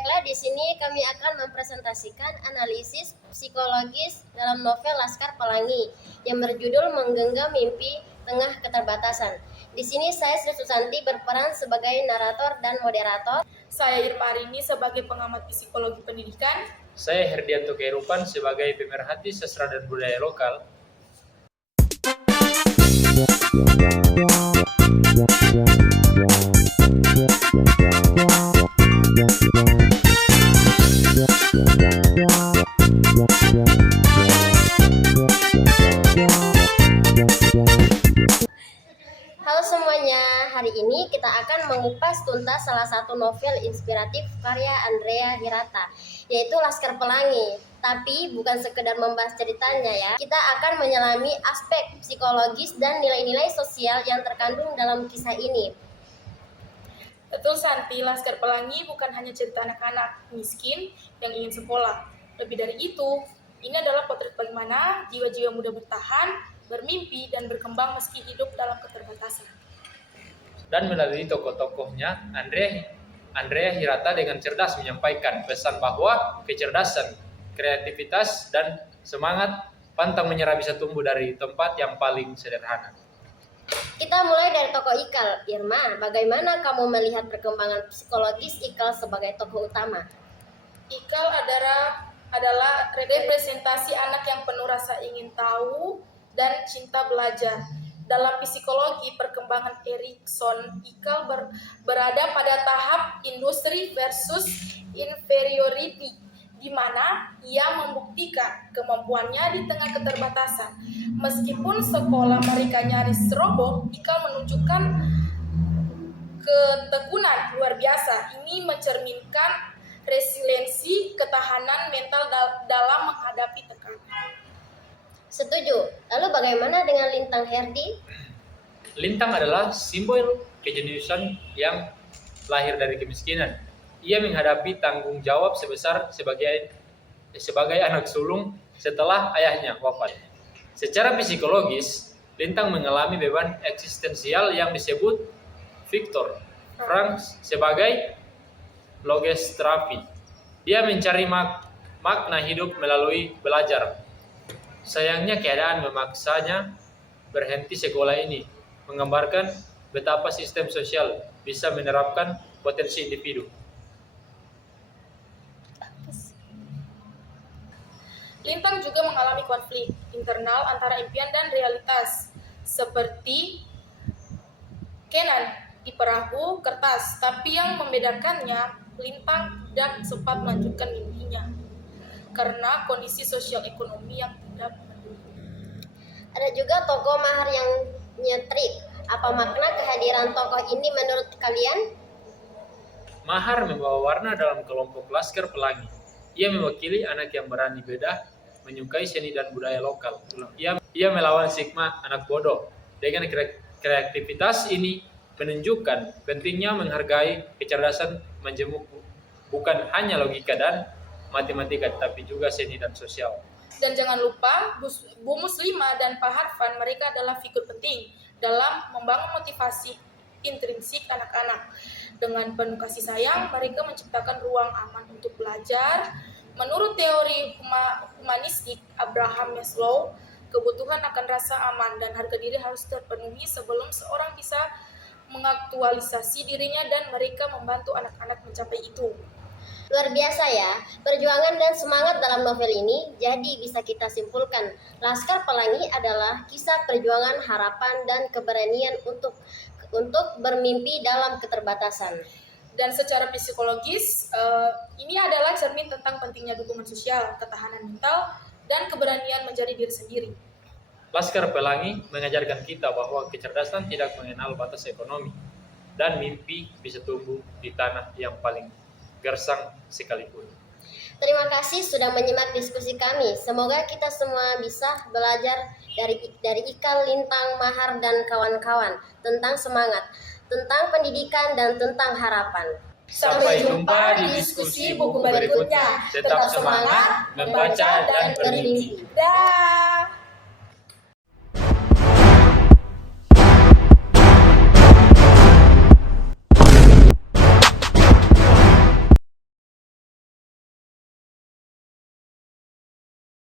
Baiklah, di sini kami akan mempresentasikan analisis psikologis dalam novel Laskar Pelangi yang berjudul Menggenggam Mimpi Tengah Keterbatasan. Di sini saya Sri Susanti berperan sebagai narator dan moderator. Saya Irma Arini sebagai pengamat psikologi pendidikan. Saya Herdianto Kairupan sebagai pemerhati sastra dan budaya lokal. Halo semuanya, hari ini kita akan mengupas tuntas salah satu novel inspiratif karya Andrea Hirata, yaitu Laskar Pelangi. Tapi bukan sekedar membahas ceritanya ya, kita akan menyelami aspek psikologis dan nilai-nilai sosial yang terkandung dalam kisah ini. Betul Santi, Laskar Pelangi bukan hanya cerita anak-anak miskin yang ingin sekolah. Lebih dari itu, ini adalah potret bagaimana jiwa-jiwa muda bertahan, bermimpi, dan berkembang meski hidup dalam keterbatasan. Dan melalui tokoh-tokohnya, Andrea Hirata dengan cerdas menyampaikan pesan bahwa kecerdasan, kreativitas, dan semangat pantang menyerah bisa tumbuh dari tempat yang paling sederhana. Kita mulai dari tokoh Ikal. Irma, bagaimana kamu melihat perkembangan psikologis Ikal sebagai tokoh utama? Ikal adalah representasi anak yang penuh rasa ingin tahu dan cinta belajar. Dalam psikologi perkembangan Erikson, Ikal berada pada tahap industri versus inferiority, di mana ia membuktikan kemampuannya di tengah keterbatasan. Meskipun sekolah mereka nyaris roboh, Ikal menunjukkan ketekunan luar biasa. Ini mencerminkan resiliensi ketahanan mental dalam menghadapi tekanan. Setuju. Lalu bagaimana dengan Lintang Herdi? Lintang adalah simbol kejeniusan yang lahir dari kemiskinan. Ia menghadapi tanggung jawab sebagai anak sulung setelah ayahnya wafat. Secara psikologis, Lintang mengalami beban eksistensial yang disebut Viktor Frankl sebagai logesterapi. Dia mencari makna hidup melalui belajar. Sayangnya keadaan memaksanya berhenti sekolah ini, menggambarkan betapa sistem sosial bisa menerapkan potensi individu. Lintang juga mengalami konflik internal antara impian dan realitas, seperti Kenan di perahu kertas, tapi yang membedakannya, Lintang tidak sempat melanjutkan mimpinya karena kondisi sosial ekonomi yang tidak mendukung. Ada juga tokoh Mahar yang nyentrik. Apa makna kehadiran tokoh ini menurut kalian? Mahar membawa warna dalam kelompok Laskar Pelangi. Ia mewakili anak yang berani beda, menyukai seni dan budaya lokal. Ia melawan stigma anak bodoh. Dengan kreativitas ini menunjukkan pentingnya menghargai kecerdasan menjemuk bukan hanya logika dan matematika, tapi juga seni dan sosial. Dan jangan lupa, Bu Muslima dan Pak Harfan, mereka adalah figur penting dalam membangun motivasi intrinsik anak-anak. Dengan penuh kasih sayang, mereka menciptakan ruang aman untuk belajar. Menurut teori humanistik Abraham Maslow, kebutuhan akan rasa aman dan harga diri harus terpenuhi sebelum seorang bisa mengaktualisasi dirinya, dan mereka membantu anak-anak mencapai itu. Luar biasa ya, perjuangan dan semangat dalam novel ini. Jadi bisa kita simpulkan, Laskar Pelangi adalah kisah perjuangan, harapan, dan keberanian untuk bermimpi dalam keterbatasan. Dan secara psikologis, ini adalah cermin tentang pentingnya dukungan sosial, ketahanan mental, dan keberanian menjadi diri sendiri. Laskar Pelangi mengajarkan kita bahwa kecerdasan tidak mengenal batas ekonomi, dan mimpi bisa tumbuh di tanah yang paling gersang sekalipun. Terima kasih sudah menyimak diskusi kami. Semoga kita semua bisa belajar dari Ikal, Lintang, Mahar, dan kawan-kawan tentang semangat, tentang pendidikan, dan tentang harapan. Sampai jumpa di diskusi buku berikutnya. Tetap semangat membaca dan bermimpi. Dah.